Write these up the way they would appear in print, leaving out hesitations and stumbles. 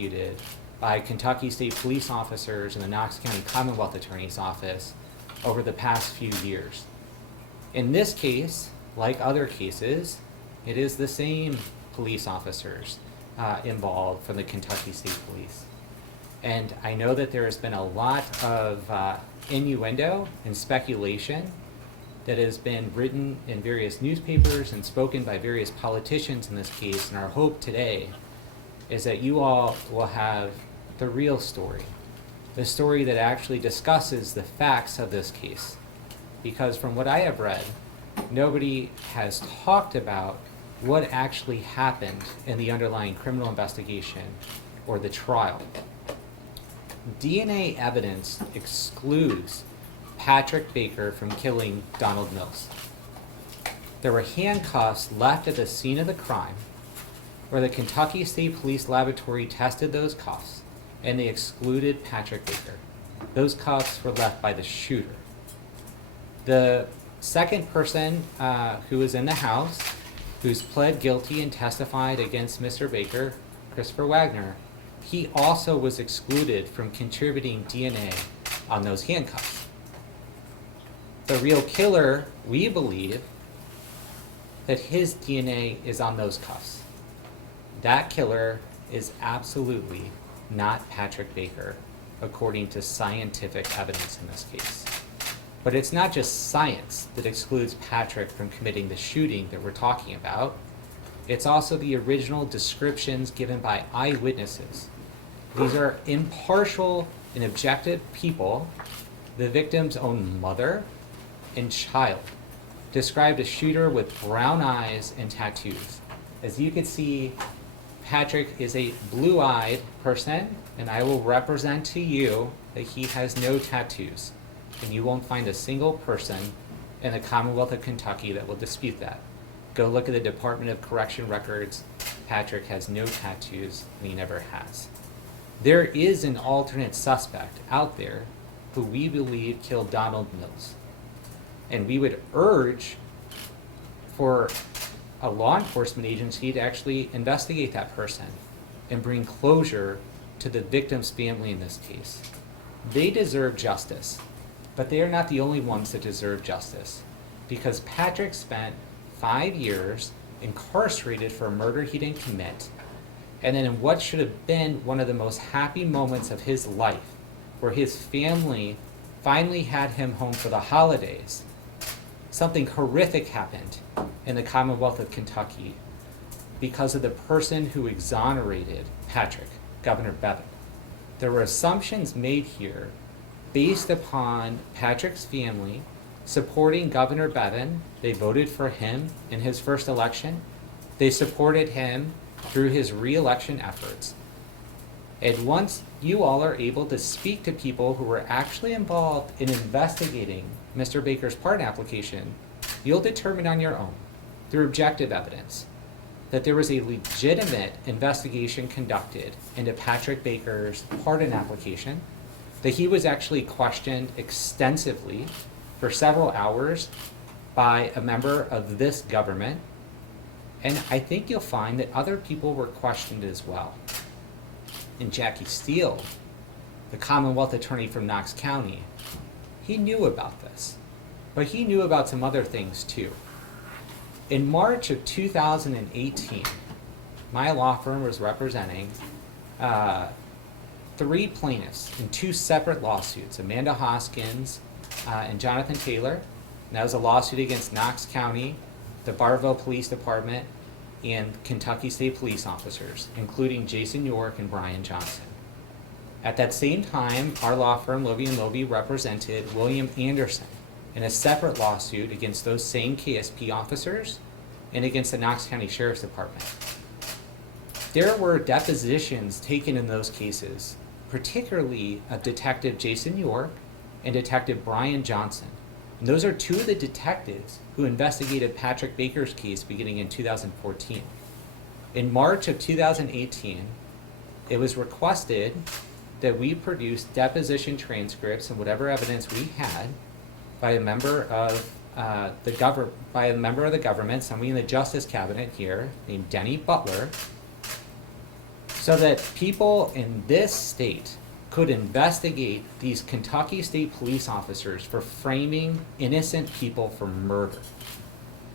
prosecuted by Kentucky State Police officers and the Knox County Commonwealth Attorney's Office over the past few years. In this case, like other cases, it is the same police officers involved from the Kentucky State Police. And I know that there has been a lot of innuendo and speculation that has been written in various newspapers and spoken by various politicians in this case. And our hope today is that you all will have the real story, the story that actually discusses the facts of this case. Because from what I have read, nobody has talked about what actually happened in the underlying criminal investigation or the trial. DNA evidence excludes Patrick Baker from killing Donald Mills. There were handcuffs left at the scene of the crime where the Kentucky State Police Laboratory tested those cuffs, and they excluded Patrick Baker. Those cuffs were left by the shooter. The second person who was in the house, who's pled guilty and testified against Mr. Baker, Christopher Wagner, he also was excluded from contributing DNA on those handcuffs. The real killer, we believe, that his DNA is on those cuffs. That killer is absolutely not Patrick Baker, according to scientific evidence in this case. But it's not just science that excludes Patrick from committing the shooting that we're talking about. It's also the original descriptions given by eyewitnesses. These are impartial and objective people. The victim's own mother and child described a shooter with brown eyes and tattoos. As you can see, Patrick is a blue-eyed person, and I will represent to you that he has no tattoos. And you won't find a single person in the Commonwealth of Kentucky that will dispute that. Go look at the Department of Correction records. Patrick has no tattoos, and he never has. There is an alternate suspect out there who we believe killed Donald Mills. And we would urge for a law enforcement agency to actually investigate that person and bring closure to the victim's family in this case. They deserve justice. But they are not the only ones that deserve justice, because Patrick spent 5 years incarcerated for a murder he didn't commit, and then in what should have been one of the most happy moments of his life, where his family finally had him home for the holidays, something horrific happened in the Commonwealth of Kentucky because of the person who exonerated Patrick, Governor Bevin. There were assumptions made here based upon Patrick's family supporting Governor Bevin. They voted for him in his first election. They supported him through his re-election efforts. And once you all are able to speak to people who were actually involved in investigating Mr. Baker's pardon application, you'll determine on your own, through objective evidence, that there was a legitimate investigation conducted into Patrick Baker's pardon application, that he was actually questioned extensively for several hours by a member of this government. And I think you'll find that other people were questioned as well. And Jackie Steele, the Commonwealth attorney from Knox County, he knew about this, but he knew about some other things too. In March of 2018, my law firm was representing 3 plaintiffs in 2 separate lawsuits, Amanda Hoskins and Jonathan Taylor. And that was a lawsuit against Knox County, the Barville Police Department, and Kentucky State Police officers, including Jason York and Brian Johnson. At that same time, our law firm, Lovey & Lovey, represented William Anderson in a separate lawsuit against those same KSP officers and against the Knox County Sheriff's Department. There were depositions taken in those cases, particularly of Detective Jason York and Detective Brian Johnson. And those are 2 of the detectives who investigated Patrick Baker's case beginning in 2014. In March of 2018, it was requested that we produce deposition transcripts and whatever evidence we had by a member of the government, somebody in the Justice Cabinet here named Denny Butler, so that people in this state could investigate these Kentucky State police officers for framing innocent people for murder.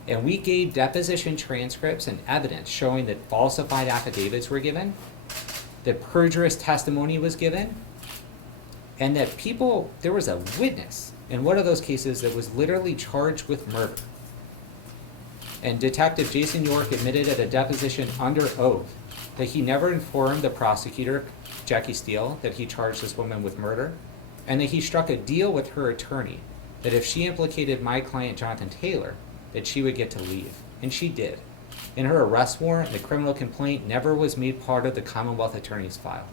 And we gave deposition transcripts and evidence showing that falsified affidavits were given, that perjurious testimony was given, and that there was a witness in one of those cases that was literally charged with murder. And Detective Jason York admitted at a deposition under oath that he never informed the prosecutor, Jackie Steele, that he charged this woman with murder, and that he struck a deal with her attorney that if she implicated my client, Jonathan Taylor, that she would get to leave. And she did. And her arrest warrant, the criminal complaint, never was made part of the Commonwealth Attorney's file.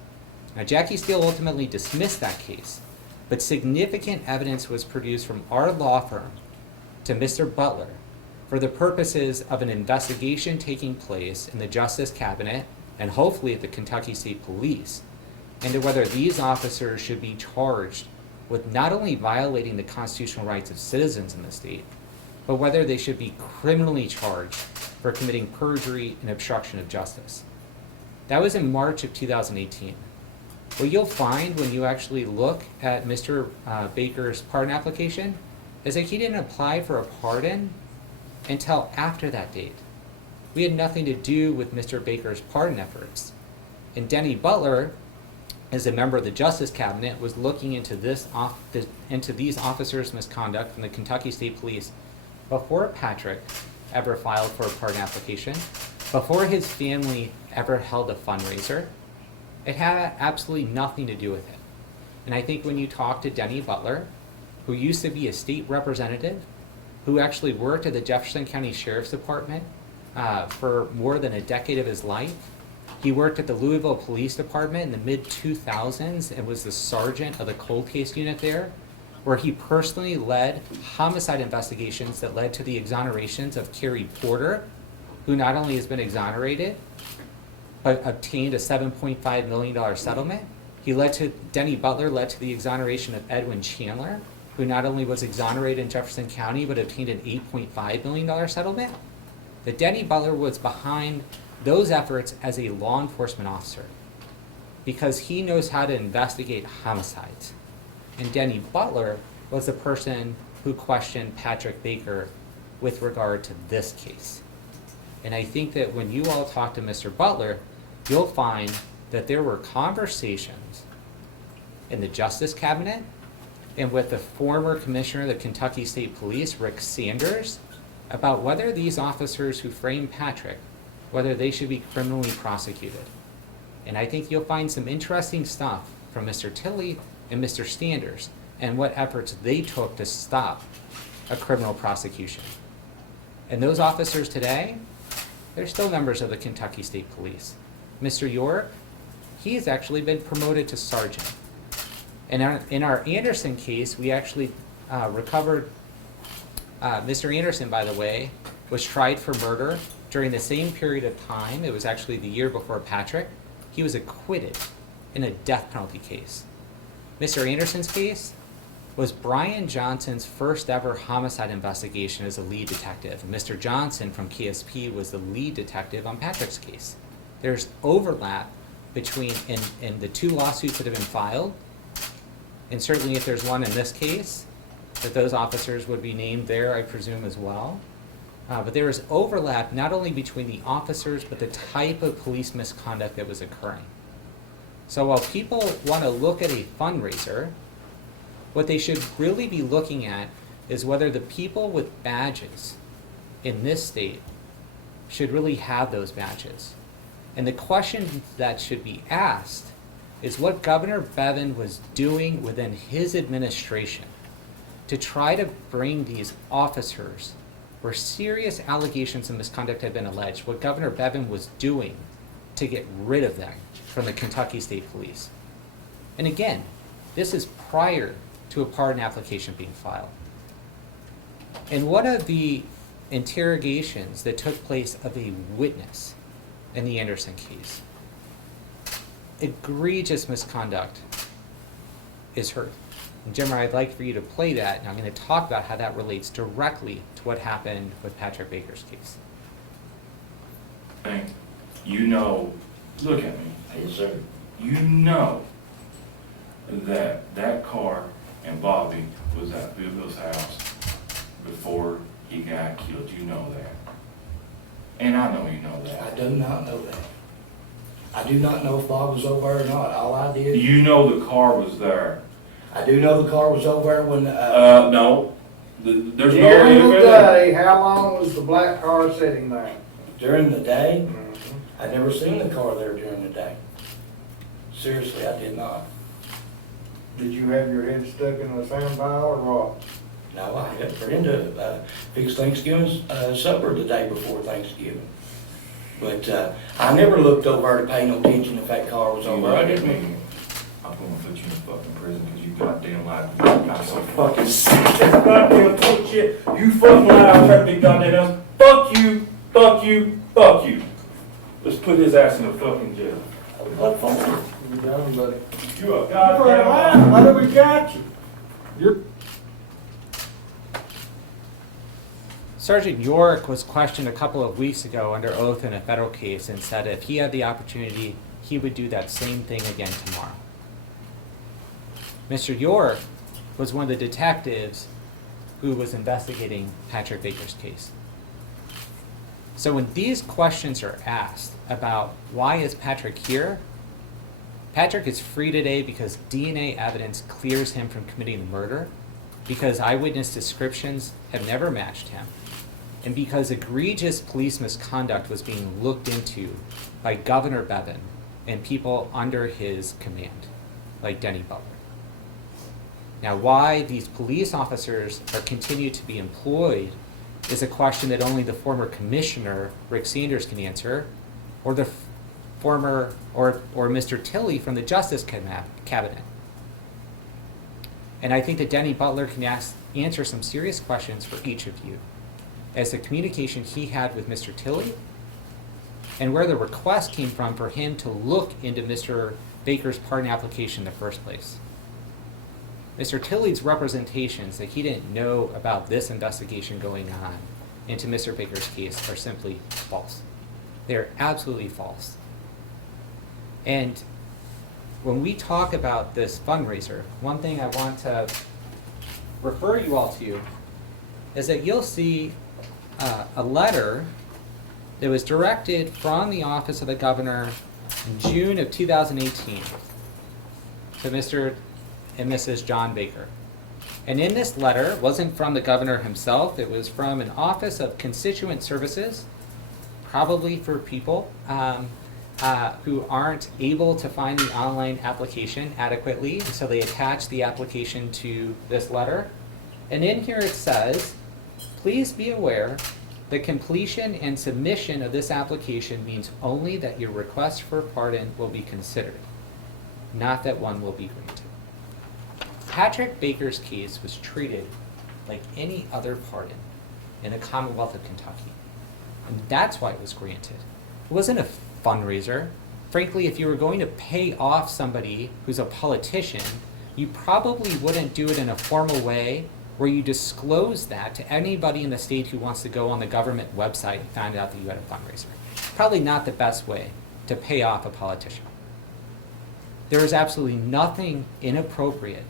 Now, Jackie Steele ultimately dismissed that case, but significant evidence was produced from our law firm to Mr. Butler for the purposes of an investigation taking place in the Justice Cabinet and hopefully at the Kentucky State Police into whether these officers should be charged with not only violating the constitutional rights of citizens in the state, but whether they should be criminally charged for committing perjury and obstruction of justice. That was in March of 2018. What you'll find when you actually look at Mr. Baker's pardon application is that he didn't apply for a pardon until after that date. We had nothing to do with Mr. Baker's pardon efforts. And Denny Butler, as a member of the Justice Cabinet, was looking into these officers' misconduct from the Kentucky State Police before Patrick ever filed for a pardon application, before his family ever held a fundraiser. It had absolutely nothing to do with it. And I think when you talk to Denny Butler, who used to be a state representative, who actually worked at the Jefferson County Sheriff's Department for more than a decade of his life, he worked at the Louisville Police Department in the mid-2000s and was the sergeant of the cold case unit there, where he personally led homicide investigations that led to the exonerations of Carrie Porter, who not only has been exonerated, but obtained a $7.5 million settlement. Denny Butler led to the exoneration of Edwin Chandler, who not only was exonerated in Jefferson County, but obtained an $8.5 million settlement. That Denny Butler was behind those efforts as a law enforcement officer because he knows how to investigate homicides. And Denny Butler was the person who questioned Patrick Baker with regard to this case. And I think that when you all talk to Mr. Butler, you'll find that there were conversations in the Justice Cabinet and with the former commissioner of the Kentucky State Police, Rick Sanders, about whether these officers who framed Patrick, whether they should be criminally prosecuted. And I think you'll find some interesting stuff from Mr. Tilley and Mr. Sanders and what efforts they took to stop a criminal prosecution. And those officers today, they're still members of the Kentucky State Police. Mr. York, he has actually been promoted to sergeant. And in our Anderson case, we actually recovered, Mr. Anderson, by the way, was tried for murder during the same period of time. It was actually the year before Patrick. He was acquitted in a death penalty case. Mr. Anderson's case was Brian Johnson's first ever homicide investigation as a lead detective. Mr. Johnson from KSP was the lead detective on Patrick's case. There's overlap between in the two lawsuits that have been filed, and certainly if there's one in this case, that those officers would be named there, I presume, as well. But there is overlap not only between the officers, but the type of police misconduct that was occurring. So while people want to look at a fundraiser, what they should really be looking at is whether the people with badges in this state should really have those badges. And the question that should be asked is what Governor Bevin was doing within his administration to try to bring these officers where serious allegations of misconduct had been alleged, what Governor Bevin was doing to get rid of them from the Kentucky State Police. And again, this is prior to a pardon application being filed. And one of the interrogations that took place of a witness in the Anderson case, egregious misconduct is heard. And Jimmer, I'd like for you to play that, and I'm going to talk about how that relates directly to what happened with Patrick Baker's case. You know, look at me. Yes, sir. You know that that car and Bobby was at Bill's house before he got killed. You know that. And I know you know I that. do not know that. I do not know if Bob was over there or not. All I did, You know the car was there. I do know the car was over there when, No. There's no During the way. day, how long was the black car sitting there? during the day, I never seen the car there during the day. Seriously, I did not. Did you have your head stuck in a sand pile or what? No, I had a friend to fix Thanksgiving supper the day before Thanksgiving. But I never looked over to pay no attention if that car was over. I didn't. I'm gonna put you in fucking prison because you goddamn lied. I'm so fucking sick of that goddamn bullshit. You fucking lied. I tried to be goddamn else. Fuck you. Fuck you. Fuck you. Let's put his ass in the fucking jail. What for? You done, buddy. You a You're goddamn lying. Why do we got you? You're. Sergeant York was questioned a couple of weeks ago under oath in a federal case and said if he had the opportunity, he would do that same thing again tomorrow. Mr. York was one of the detectives who was investigating Patrick Baker's case. So when these questions are asked about why is Patrick here, Patrick is free today because DNA evidence clears him from committing the murder, because eyewitness descriptions have never matched him, and because egregious police misconduct was being looked into by Governor Bevin and people under his command, like Denny Butler. Now, why these police officers are continued to be employed is a question that only the former commissioner, Rick Sanders, can answer, or the former, or Mr. Tilley from the Justice Cabinet. And I think that Denny Butler can answer some serious questions for each of you as the communication he had with Mr. Tilley and where the request came from for him to look into Mr. Baker's pardon application in the first place. Mr. Tilley's representations that he didn't know about this investigation going on into Mr. Baker's case are simply false. They're absolutely false. And when we talk about this fundraiser, one thing I want to refer you all to is that you'll see a letter that was directed from the office of the governor in June of 2018 to Mr. and Mrs. John Baker. And in this letter, it wasn't from the governor himself, it was from an office of constituent services, probably for people who aren't able to find the online application adequately, so they attach the application to this letter. And in here it says, please be aware the completion and submission of this application means only that your request for pardon will be considered, not that one will be granted. Patrick Baker's case was treated like any other pardon in the Commonwealth of Kentucky, and that's why it was granted. It wasn't a fundraiser. Frankly, if you were going to pay off somebody who's a politician, you probably wouldn't do it in a formal way where you disclose that to anybody in the state who wants to go on the government website and find out that you had a fundraiser. Probably not the best way to pay off a politician. There is absolutely nothing inappropriate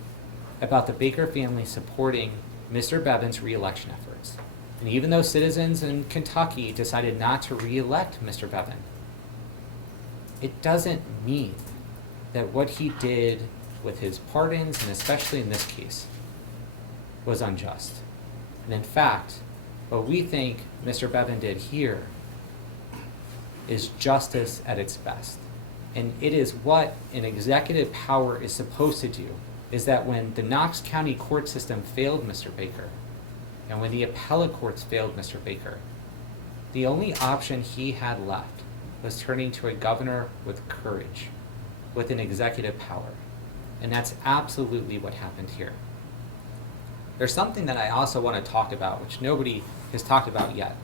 about the Baker family supporting Mr. Bevin's re-election efforts. And even though citizens in Kentucky decided not to re-elect Mr. Bevin, it doesn't mean that what he did with his pardons, and especially in this case, was unjust. And in fact, what we think Mr. Bevin did here is justice at its best. And it is what an executive power is supposed to do, is that when the Knox County court system failed Mr. Baker, and when the appellate courts failed Mr. Baker, the only option he had left was turning to a governor with courage, with an executive power. And that's absolutely what happened here. There's something that I also want to talk about, which nobody has talked about yet.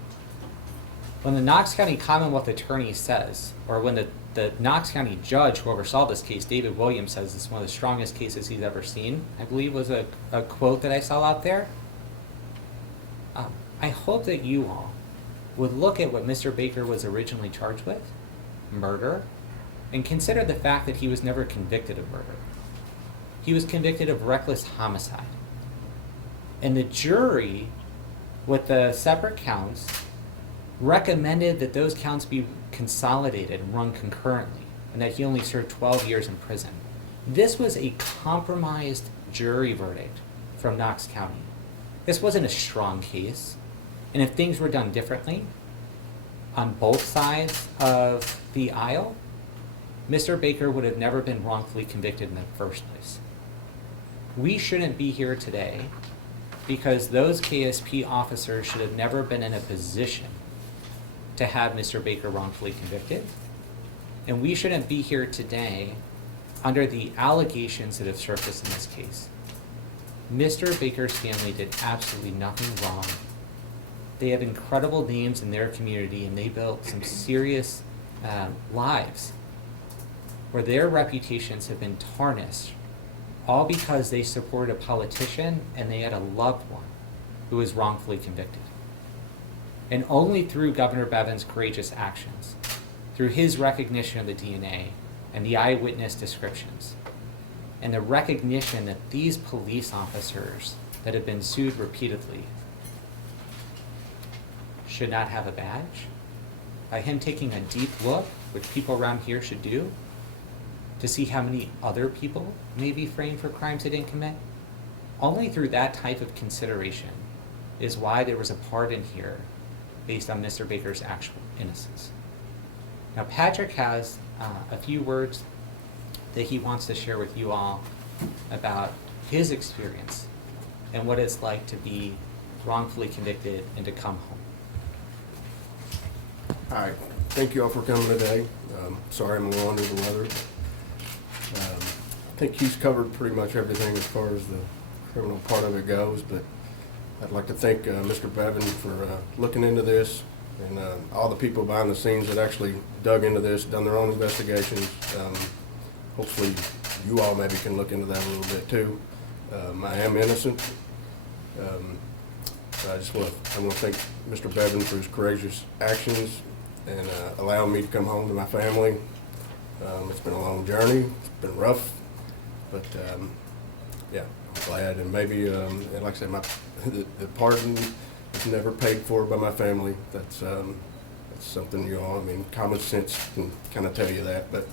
When the Knox County Commonwealth Attorney says, or when the Knox County judge who oversaw this case, David Williams, says it's one of the strongest cases he's ever seen, I believe was a quote that I saw out there. I hope that you all would look at what Mr. Baker was originally charged with, murder, And consider the fact that he was never convicted of murder. He was convicted of reckless homicide. And the jury, with the separate counts, recommended that those counts be consolidated and run concurrently, and that he only served 12 years in prison. This was a compromised jury verdict from Knox County. This wasn't a strong case. And if things were done differently on both sides of the aisle, Mr. Baker would have never been wrongfully convicted in the first place. We shouldn't be here today because those KSP officers should have never been in a position to have Mr. Baker wrongfully convicted. And we shouldn't be here today under the allegations that have surfaced in this case. Mr. Baker's family did absolutely nothing wrong. They have incredible names in their community, and they built some serious lives where their reputations have been tarnished, all because they supported a politician and they had a loved one who was wrongfully convicted. And only through Governor Bevin's courageous actions, through his recognition of the DNA and the eyewitness descriptions, and the recognition that these police officers that have been sued repeatedly should not have a badge, by him taking a deep look, which people around here should do, to see how many other people may be framed for crimes they didn't commit, only through that type of consideration is why there was a pardon here based on Mr. Baker's actual innocence. Now, Patrick has a few words that he wants to share with you all about his experience and what it's like to be wrongfully convicted and to come home. Hi, thank you all for coming today. Sorry I'm a little under the weather. I think he's covered pretty much everything as far as the criminal part of it goes, but I'd like to thank Mr. Bevin for looking into this, and all the people behind the scenes that actually dug into this, done their own investigations. Hopefully you all maybe can look into that a little bit too. I am innocent. I want to thank Mr. Bevin for his courageous actions and allowing me to come home to my family. It's been a long journey. It's been rough, but yeah, I'm glad. And maybe, and like I said, the pardon is never paid for by my family. That's something you all, I mean, common sense can kind of tell you that, but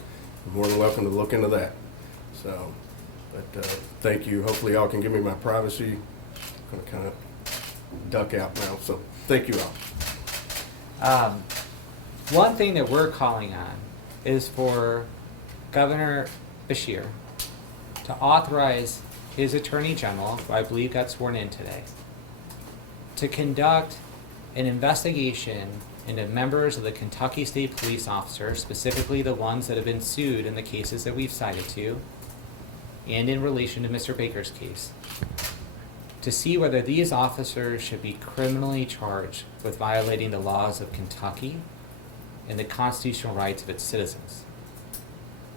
you're more than welcome to look into that. So, but thank you. Hopefully y'all can give me my privacy. I'm going to kind of duck out now, so thank you all. One thing that we're calling on is for Governor Beshear to authorize his Attorney General, who I believe got sworn in today, to conduct an investigation into members of the Kentucky State Police officers, specifically the ones that have been sued in the cases that we've cited to, and in relation to Mr. Baker's case, to see whether these officers should be criminally charged with violating the laws of Kentucky and the constitutional rights of its citizens.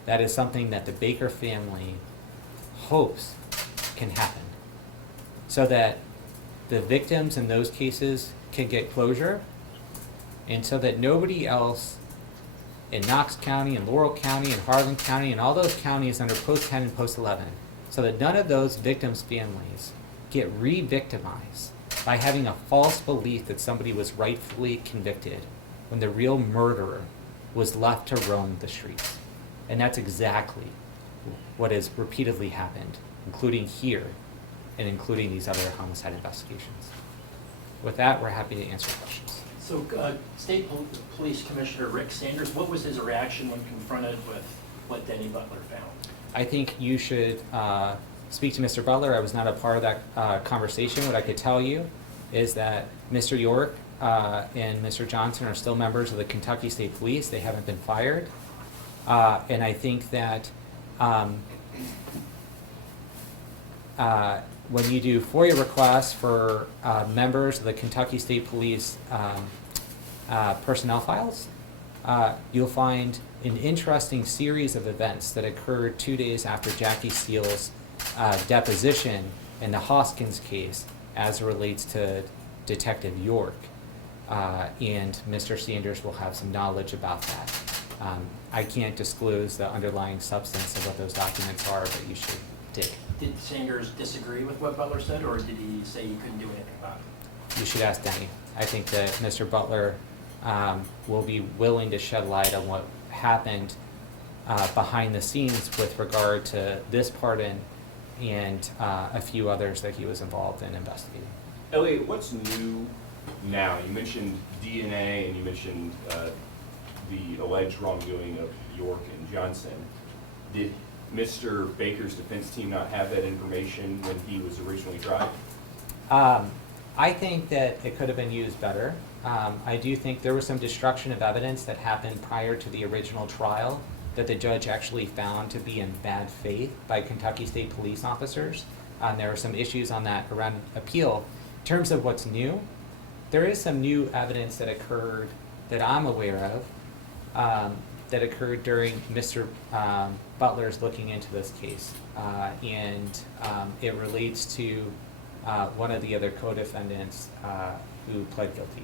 That is something that the Baker family hopes can happen, so that the victims in those cases can get closure, and so that nobody else in Knox County and Laurel County and Harlan County and all those counties under Post 10 and Post 11, so that none of those victims' families get re-victimized by having a false belief that somebody was rightfully convicted when the real murderer was left to roam the streets. And that's exactly what has repeatedly happened, including here and including these other homicide investigations. With that, we're happy to answer questions. So, State Police Commissioner Rick Sanders, what was his reaction when confronted with what Denny Butler found? I think you should speak to Mr. Butler. I was not a part of that conversation. What I could tell you is that Mr. York and Mr. Johnson are still members of the Kentucky State Police. They haven't been fired. And I think that when you do FOIA requests for members of the Kentucky State Police personnel files, you'll find an interesting series of events that occurred 2 days after Jackie Steele's deposition in the Hoskins case as it relates to Detective York. And Mr. Sanders will have some knowledge about that. I can't disclose the underlying substance of what those documents are, but you should dig. Did Sanders disagree with what Butler said, or did he say he couldn't do anything about it? You should ask Denny. I think that Mr. Butler will be willing to shed light on what happened behind the scenes with regard to this pardon and a few others that he was involved in investigating. Elliot, what's new now? You mentioned DNA and you mentioned the alleged wrongdoing of York and Johnson. Did Mr. Baker's defense team not have that information when he was originally tried? I think that it could have been used better. I do think there was some destruction of evidence that happened prior to the original trial that the judge actually found to be in bad faith by Kentucky State police officers. There were some issues on that around appeal. In terms of what's new, there is some new evidence that occurred that I'm aware of that occurred during Mr. Butler's looking into this case. And it relates to one of the other co-defendants who pled guilty.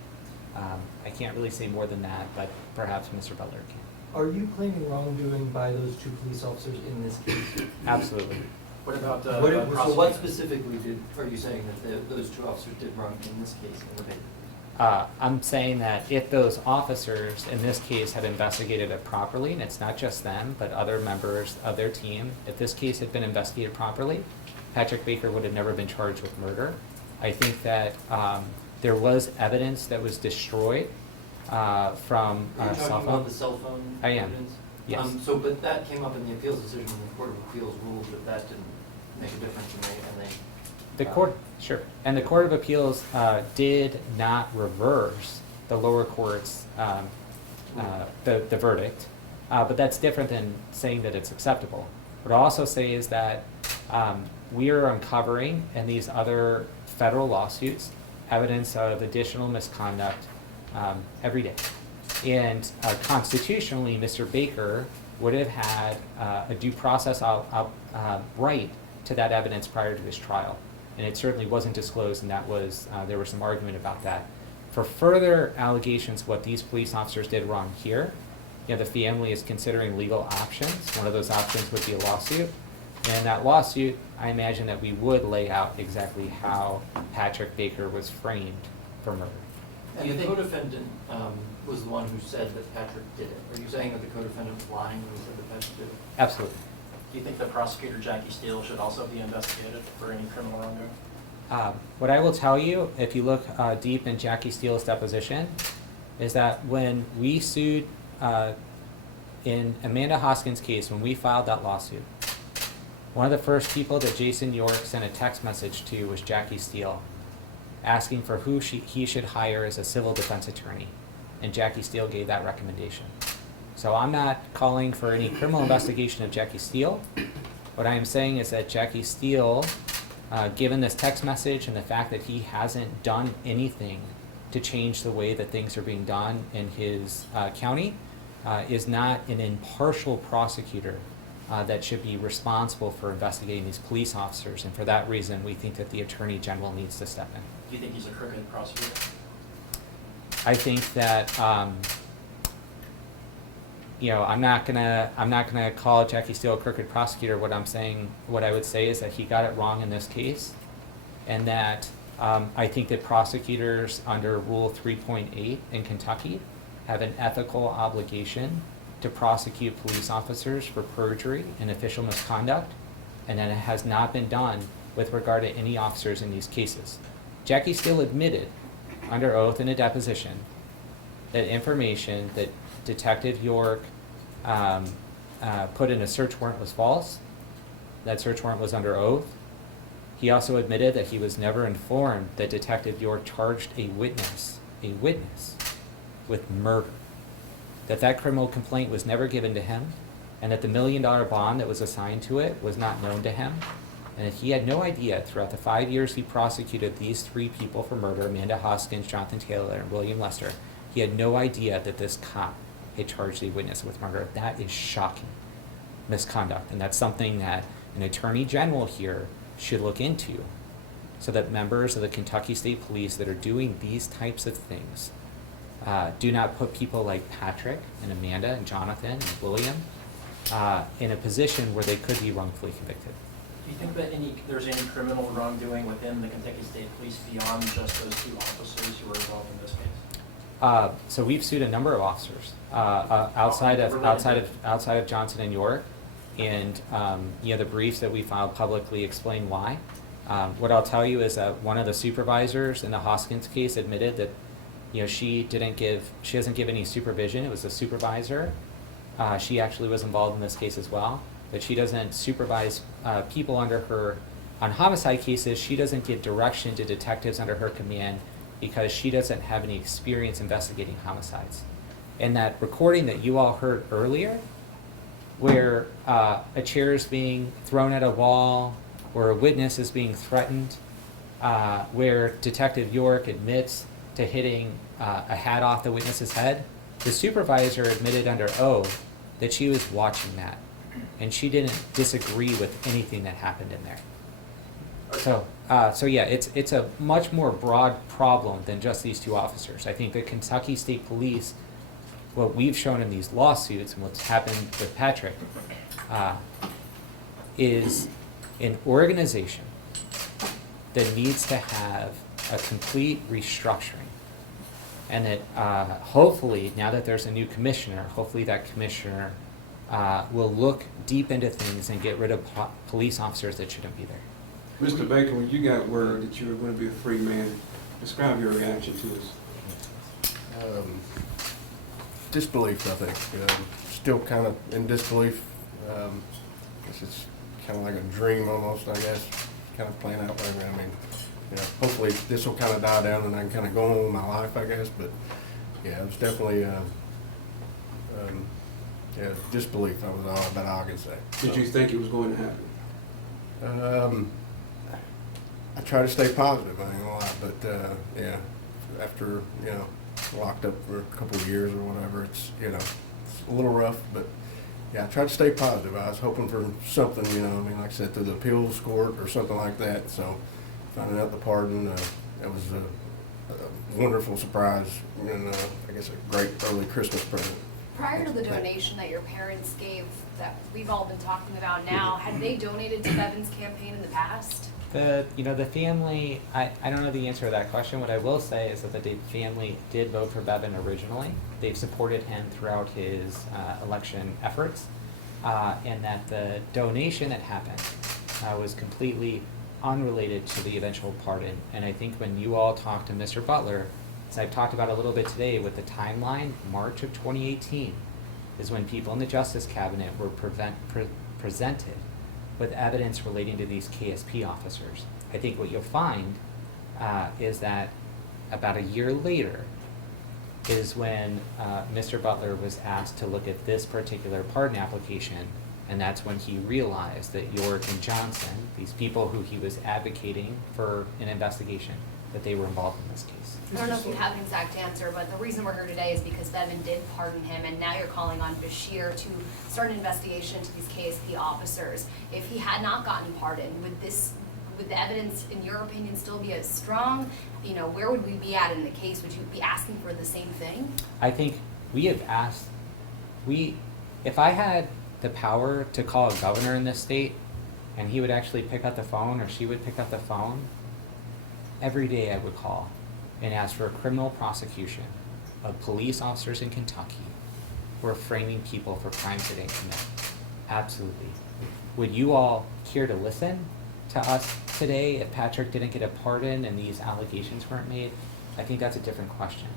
I can't really say more than that, but perhaps Mr. Butler can. Are you claiming wrongdoing by those two police officers in this case? Absolutely. What about the So prosecutor? what specifically are you saying that those two officers did wrong in this case in the Baker? I'm saying that if those officers in this case had investigated it properly, and it's not just them, but other members of their team, if this case had been investigated properly, Patrick Baker would have never been charged with murder. I think that there was evidence that was destroyed from Are you cell talking phone. about the cell phone I am. evidence? Yes. But that came up in the appeals decision, and the Court of Appeals ruled that that didn't make a difference, and they The court, sure, and the Court of Appeals did not reverse the lower court's the verdict, but that's different than saying that it's acceptable. What I'll also say is that we are uncovering in these other federal lawsuits evidence of additional misconduct every day. And constitutionally, Mr. Baker would have had a due process right to that evidence prior to his trial. And it certainly wasn't disclosed, and that was there was some argument about that. For further allegations, what these police officers did wrong here, the family is considering legal options. One of those options would be a lawsuit. And that lawsuit, I imagine that we would lay out exactly how Patrick Baker was framed for murder. And the co-defendant was the one who said that Patrick did it. Are you saying that the co-defendant was lying when he said that Patrick did it? Absolutely. Do you think that prosecutor Jackie Steele should also be investigated for any criminal wrongdoing? What I will tell you, if you look deep in Jackie Steele's deposition, is that when we sued in Amanda Hoskins' case, when we filed that lawsuit, one of the first people that Jason York sent a text message to was Jackie Steele, asking for who he should hire as a civil defense attorney, and Jackie Steele gave that recommendation. So I'm not calling for any criminal investigation of Jackie Steele. What I am saying is that Jackie Steele, given this text message and the fact that he hasn't done anything to change the way that things are being done in his county, is not an impartial prosecutor that should be responsible for investigating these police officers. And for that reason, we think that the Attorney General needs to step in. Do you think he's a crooked prosecutor? I think that I'm not gonna call Jackie Steele a crooked prosecutor. What I would say is that he got it wrong in this case, and that I think that prosecutors under Rule 3.8 in Kentucky have an ethical obligation to prosecute police officers for perjury and official misconduct, and that it has not been done with regard to any officers in these cases. Jackie Steele admitted under oath in a deposition that information that Detective York put in a search warrant was false. That search warrant was under oath. He also admitted that he was never informed that Detective York charged a witness with murder, that criminal complaint was never given to him, and that the $1 million bond that was assigned to it was not known to him, and that he had no idea throughout the 5 years he prosecuted these 3 people for murder, Amanda Hoskins, Jonathan Taylor, and William Lester, he had no idea that this cop had charged a witness with murder. That is shocking misconduct, and that's something that an attorney general here should look into, so that members of the Kentucky State Police that are doing these types of things do not put people like Patrick and Amanda and Jonathan and William in a position where they could be wrongfully convicted. Do you think that there's any criminal wrongdoing within the Kentucky State Police beyond just those 2 officers who were involved in this case? So we've sued a number of officers outside of Johnson and York, and the briefs that we filed publicly explain why. What I'll tell you is that one of the supervisors in the Hoskins case admitted that she doesn't give any supervision. It was the supervisor. She actually was involved in this case as well, but she doesn't supervise people under her on homicide cases. She doesn't give direction to detectives under her command because she doesn't have any experience investigating homicides. And that recording that you all heard earlier, where a chair is being thrown at a wall, where a witness is being threatened, where Detective York admits to hitting a hat off the witness's head, the supervisor admitted under oath that she was watching that, and she didn't disagree with anything that happened in there. So yeah, it's a much more broad problem than just these 2 officers. I think the Kentucky State Police, what we've shown in these lawsuits and what's happened with Patrick, is an organization that needs to have a complete restructuring. And that hopefully, now that there's a new commissioner, hopefully that commissioner will look deep into things and get rid of police officers that shouldn't be there. Mr. Baker, when you got word that you were going to be a free man, describe your reaction to this. Disbelief, I think. Still kind of in disbelief. Guess it's kind of like a dream almost, I guess. Kind of playing out right now. I mean, hopefully this will kind of die down and I can kind of go on with my life, I guess. But yeah, it was definitely disbelief. That was all about all I can say. Did you think it was going to happen? I try to stay positive, I ain't gonna lie, but yeah, after locked up for a couple of years or whatever, it's a little rough, but yeah, I try to stay positive. I was hoping for something, like I said, through the appeals court or something like that. So finding out the pardon, that was a wonderful surprise, and I guess a great early Christmas present. Prior to the donation that your parents gave, that we've all been talking about now, had they donated to Bevin's campaign in the past? The family, I don't know the answer to that question. What I will say is that the family did vote for Bevin originally. They've supported him throughout his election efforts, and that the donation that happened was completely unrelated to the eventual pardon. And I think when you all talked to Mr. Butler, as I've talked about a little bit today with the timeline, March of 2018 is when people in the Justice Cabinet were presented with evidence relating to these KSP officers. I think what you'll find is that about a year later is when Mr. Butler was asked to look at this particular pardon application, and that's when he realized that York and Johnson, these people who he was advocating for an investigation, that they were involved in this case. I don't know if you have an exact answer, but the reason we're here today is because Bevin did pardon him, and now you're calling on Bashir to start an investigation into these KSP officers. If he had not gotten pardoned, would the evidence, in your opinion, still be as strong? Where would we be at in the case? Would you be asking for the same thing? I think we have asked, if I had the power to call a governor in this state, and he would actually pick up the phone, or she would pick up the phone, every day I would call and ask for a criminal prosecution of police officers in Kentucky who are framing people for crimes they didn't commit. Absolutely. Would you all care to listen to us today if Patrick didn't get a pardon and these allegations weren't made? I think that's a different question.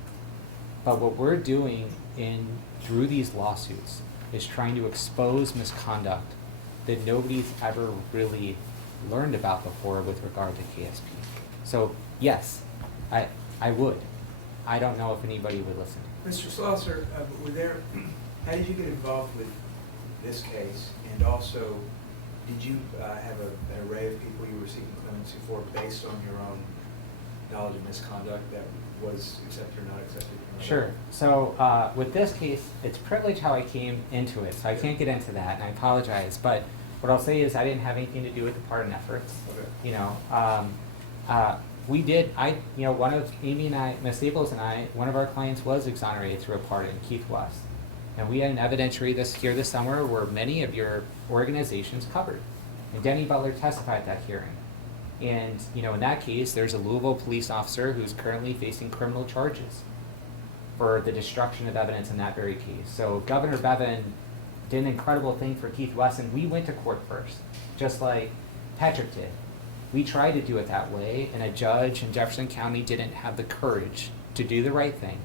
But what we're doing through these lawsuits is trying to expose misconduct that nobody's ever really learned about before with regard to KSP. So yes, I would. I don't know if anybody would listen. Mr. Slosser, how did you get involved with this case? And also, did you have an array of people you were seeking clemency for based on your own knowledge of misconduct that was accepted or not accepted? Sure. So with this case, it's privilege how I came into it, so I can't get into that, and I apologize. But what I'll say is I didn't have anything to do with the pardon efforts. Okay. we did, one of Amy and I, Ms. Staples and I, one of our clients was exonerated through a pardon, Keith West. And we had an evidentiary this summer where many of your organizations covered. And Denny Butler testified at that hearing. And, in that case, there's a Louisville police officer who's currently facing criminal charges for the destruction of evidence in that very case. So Governor Bevin did an incredible thing for Keith West, and we went to court first, just like Patrick did. We tried to do it that way, and a judge in Jefferson County didn't have the courage to do the right thing,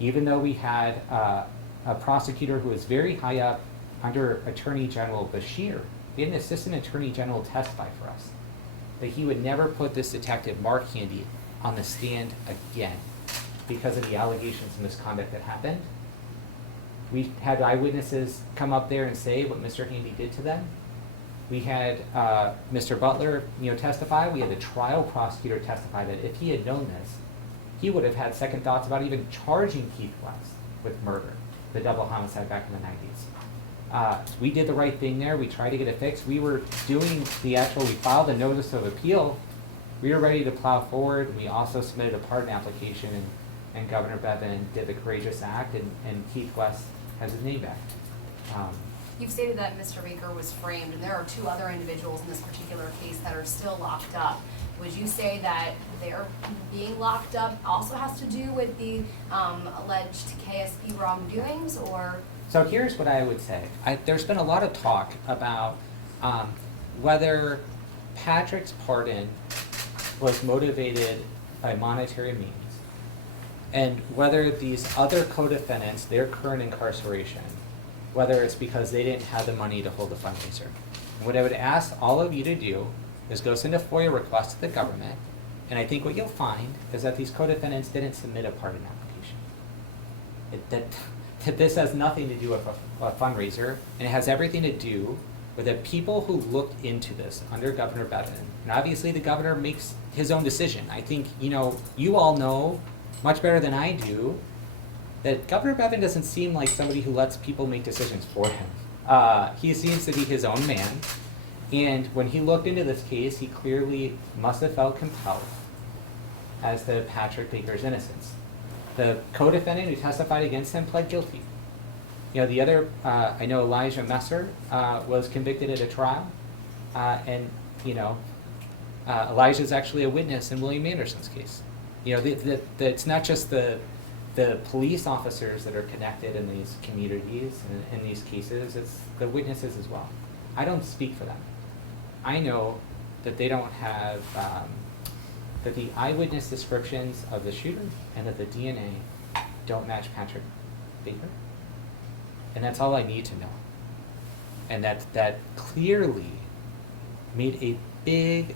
even though we had a prosecutor who was very high up under Attorney General Bashir. We had an assistant attorney general testify for us that he would never put this detective, Mark Handy, on the stand again because of the allegations of misconduct that happened. We had eyewitnesses come up there and say what Mr. Handy did to them. We had Mr. Butler, testify. We had the trial prosecutor testify that if he had known this, he would have had second thoughts about even charging Keith West with murder, the double homicide back in the 90s. We did the right thing there. We tried to get it fixed. We were doing we filed a notice of appeal. We were ready to plow forward. We also submitted a pardon application, and Governor Bevin did the courageous act, and Keith West has his name back. You've stated that Mr. Baker was framed, and there are 2 other individuals in this particular case that are still locked up. Would you say that their being locked up also has to do with the alleged KSP wrongdoings, or? So here's what I would say. There's been a lot of talk about whether Patrick's pardon was motivated by monetary means, and whether these other co-defendants, their current incarceration, whether it's because they didn't have the money to hold the fundraiser. And what I would ask all of you to do is go send a FOIA request to the government, and I think what you'll find is that these co-defendants didn't submit a pardon application. That this has nothing to do with a fundraiser, and it has everything to do with the people who looked into this under Governor Bevin. And obviously the governor makes his own decision. I think, you all know much better than I do that Governor Bevin doesn't seem like somebody who lets people make decisions for him. He seems to be his own man. And when he looked into this case, he clearly must have felt compelled as to Patrick Baker's innocence. The co-defendant who testified against him pled guilty. The other, I know Elijah Messer was convicted at a trial, and Elijah's actually a witness in William Anderson's case. It's not just the police officers that are connected in these communities and in these cases, it's the witnesses as well. I don't speak for them. I know that they don't have, that the eyewitness descriptions of the shooter and that the DNA don't match Patrick Baker. And that's all I need to know. And that clearly made a big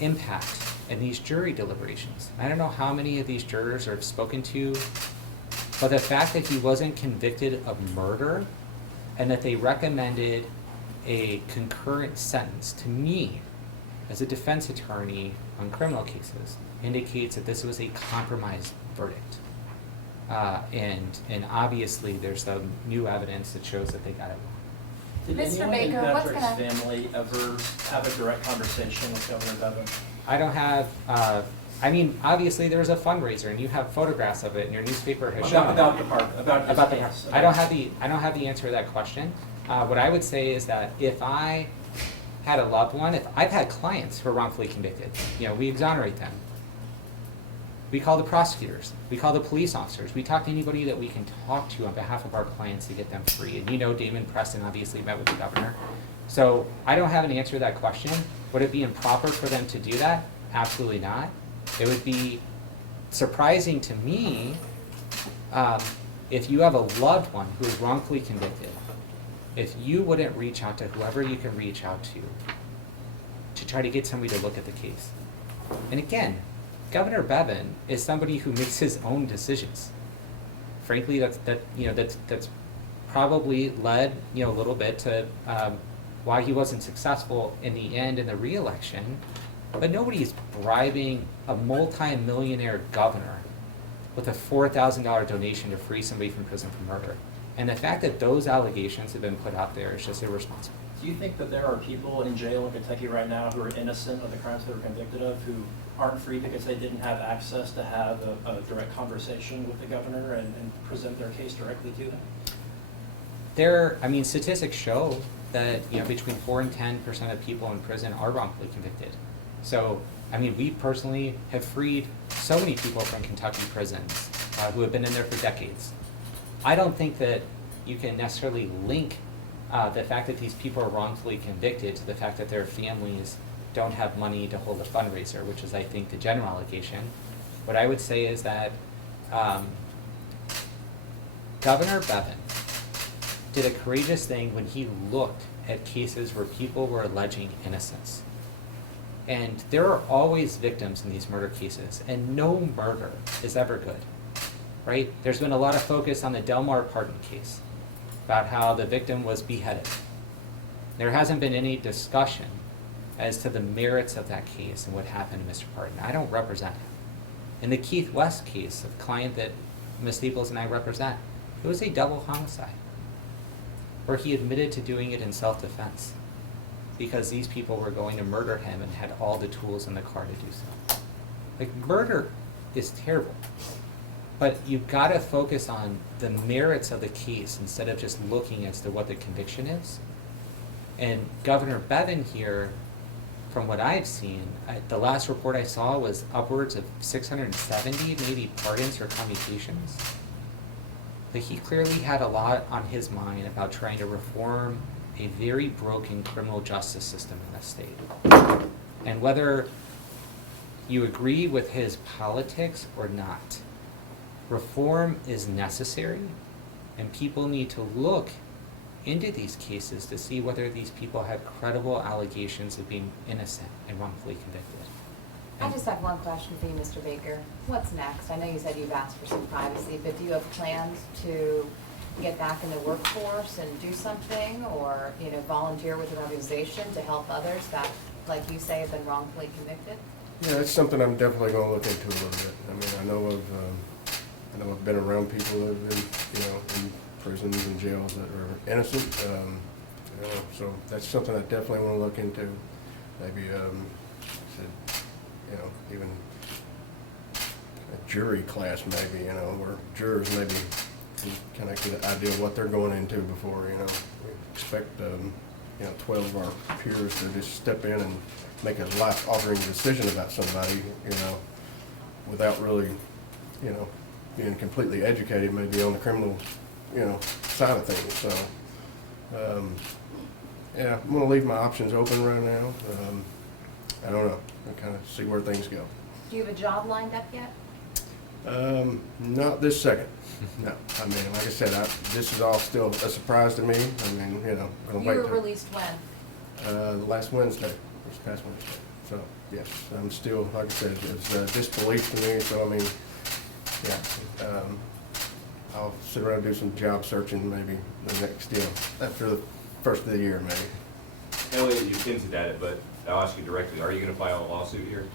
impact in these jury deliberations. I don't know how many of these jurors are spoken to, but the fact that he wasn't convicted of murder and that they recommended a concurrent sentence, to me, as a defense attorney on criminal cases, indicates that this was a compromised verdict. And obviously there's some new evidence that shows that they got it wrong. Did Mr. anyone in Baker, what's Patrick's family ever have a direct conversation with Governor Bevin? I don't have, obviously there was a fundraiser and you have photographs of it and your newspaper has shown it. About the park, about his About the, case. I don't have the answer to that question. What I would say is that if I had a loved one, if I've had clients who are wrongfully convicted, we exonerate them. We call the prosecutors, we call the police officers, we talk to anybody that we can talk to on behalf of our clients to get them free. And Damon Preston obviously met with the governor. So I don't have an answer to that question. Would it be improper for them to do that? Absolutely not. It would be surprising to me if you have a loved one who is wrongfully convicted, if you wouldn't reach out to whoever you can reach out to try to get somebody to look at the case. And again, Governor Bevin is somebody who makes his own decisions. Frankly, that's probably led a little bit to why he wasn't successful in the end in the re-election. But nobody's bribing a multi-millionaire governor with a $4,000 donation to free somebody from prison for murder. And the fact that those allegations have been put out there is just irresponsible. Do you think that there are people in jail in Kentucky right now who are innocent of the crimes they were convicted of, who aren't free because they didn't have access to have a direct conversation with the governor and present their case directly to them? Statistics show that, between 4 and 10% of people in prison are wrongfully convicted. So, we personally have freed so many people from Kentucky prisons who have been in there for decades. I don't think that you can necessarily link the fact that these people are wrongfully convicted to the fact that their families don't have money to hold a fundraiser, which is, I think, the general allegation. What I would say is that Governor Bevin did a courageous thing when he looked at cases where people were alleging innocence. And there are always victims in these murder cases, and no murder is ever good, right? There's been a lot of focus on the Delmar pardon case, about how the victim was beheaded. There hasn't been any discussion as to the merits of that case and what happened to Mr. Pardon. I don't represent him. In the Keith West case, a client that Ms. Staples and I represent, it was a double homicide, where he admitted to doing it in self-defense because these people were going to murder him and had all the tools in the car to do so. Like, murder is terrible. But you've got to focus on the merits of the case instead of just looking as to what the conviction is. And Governor Bevin here, from what I've seen, the last report I saw was upwards of 670 maybe pardons or commutations. But he clearly had a lot on his mind about trying to reform a very broken criminal justice system in this state. And whether you agree with his politics or not, reform is necessary, and people need to look into these cases to see whether these people have credible allegations of being innocent and wrongfully convicted. I just have one question for you, Mr. Baker. What's next? I know you said you've asked for some privacy, but do you have plans to get back in the workforce and do something, or volunteer with an organization to help others that, like you say, have been wrongfully convicted? Yeah, it's something I'm definitely going to look into a little bit. I know I've been around people that have been, in prisons and jails that are innocent. So that's something I definitely want to look into. Maybe, even a jury class, maybe, where jurors maybe kind of get an idea of what they're going into before, we expect, 12 of our peers to just step in and make a life-altering decision about somebody, without really, being completely educated maybe on the criminal, side of things. So, yeah, I'm going to leave my options open right now. I don't know. I'll kind of see where things go. Do you have a job lined up yet? Not this second. No. Like I said, this is all still a surprise to me. I don't You were released when? Last Wednesday, this past Wednesday. So, yes, I'm still, like I said, it's disbelief to me. So, yeah, I'll sit around and do some job searching maybe the next, after the first of the year, maybe. Elliot, you hinted at it, but I'll ask you directly. Are you going to file a lawsuit here?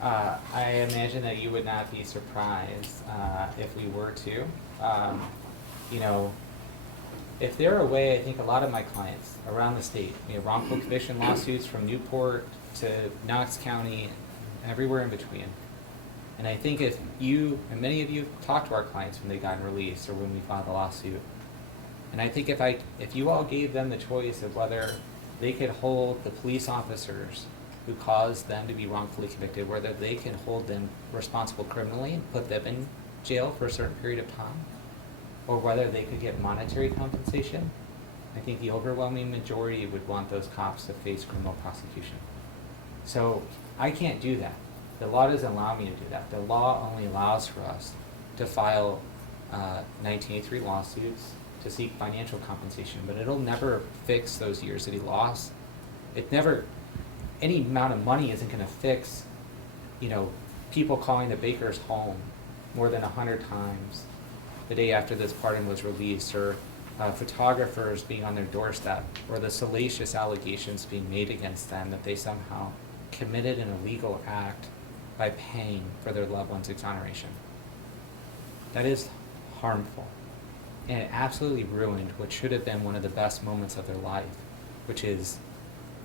I imagine that you would not be surprised if we were to. If there are a way, I think a lot of my clients around the state, wrongful conviction lawsuits from Newport to Knox County, everywhere in between. And I think if you, and many of you talked to our clients when they got released or when we filed a lawsuit, and I think if you all gave them the choice of whether they could hold the police officers who caused them to be wrongfully convicted, whether they can hold them responsible criminally and put them in jail for a certain period of time, or whether they could get monetary compensation, I think the overwhelming majority would want those cops to face criminal prosecution. So I can't do that. The law doesn't allow me to do that. The law only allows for us to file 1983 lawsuits to seek financial compensation, but it'll never fix those years that he lost. Any amount of money isn't going to fix, people calling the Baker's home more than 100 times the day after this pardon was released, or photographers being on their doorstep, or the salacious allegations being made against them that they somehow committed an illegal act by paying for their loved one's exoneration. That is harmful. And it absolutely ruined what should have been one of the best moments of their life, which is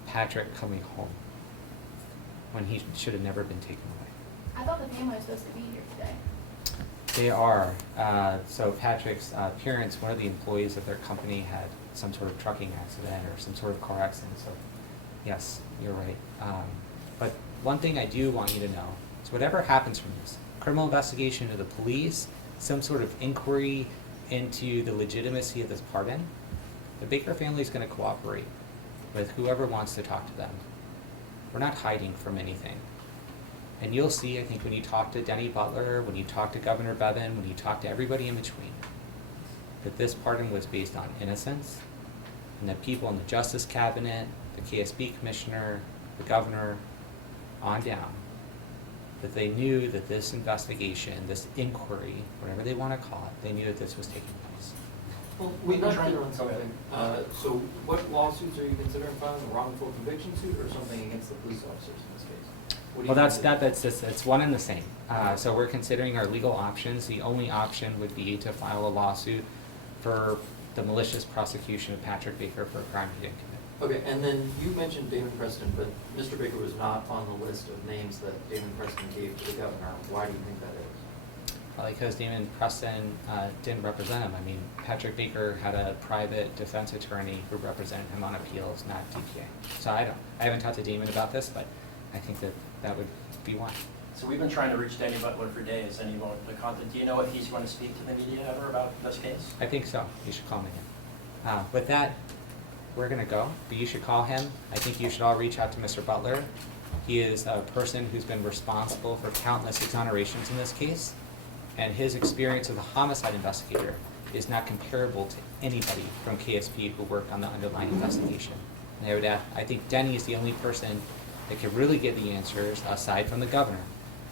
Patrick coming home when he should have never been taken away. I thought the family was supposed to be here today. They are. So Patrick's parents, one of the employees of their company, had some sort of trucking accident or some sort of car accident. So yes, you're right. But one thing I do want you to know is whatever happens from this, criminal investigation of the police, some sort of inquiry into the legitimacy of this pardon, the Baker family is going to cooperate with whoever wants to talk to them. We're not hiding from anything. And you'll see, I think, when you talk to Denny Butler, when you talk to Governor Bevin, when you talk to everybody in between, that this pardon was based on innocence, and that people in the Justice Cabinet, the KSB Commissioner, the Governor, on down, that they knew that this investigation, this inquiry, whatever they want to call it, they knew that this was taking place. Well, we've been trying to run something. So what lawsuits are you considering filing? A wrongful conviction suit or something against the police officers in this case? What do you Well, consider? it's one and the same. So we're considering our legal options. The only option would be to file a lawsuit for the malicious prosecution of Patrick Baker for a crime he didn't commit. Okay, and then you mentioned Damon Preston, but Mr. Baker was not on the list of names that Damon Preston gave to the governor. Why do you think that is? Because Damon Preston didn't represent him. I mean, Patrick Baker had a private defense attorney who represented him on appeals, not DPA. So I haven't talked to Damon about this, but I think that would be one. So we've been trying to reach Danny Butler for days, and he won't. Do you know if he's going to speak to the media ever about this case? I think so. You should call me him. With that, we're going to go, but you should call him. I think you should all reach out to Mr. Butler. He is a person who's been responsible for countless exonerations in this case, and his experience as a homicide investigator is not comparable to anybody from KSP who worked on the underlying investigation. And I think Denny is the only person that could really give the answers, aside from the governor,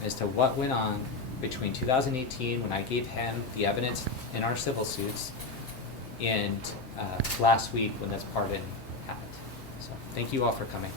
as to what went on between 2018, when I gave him the evidence in our civil suits, and last week when this pardon happened. So thank you all for coming.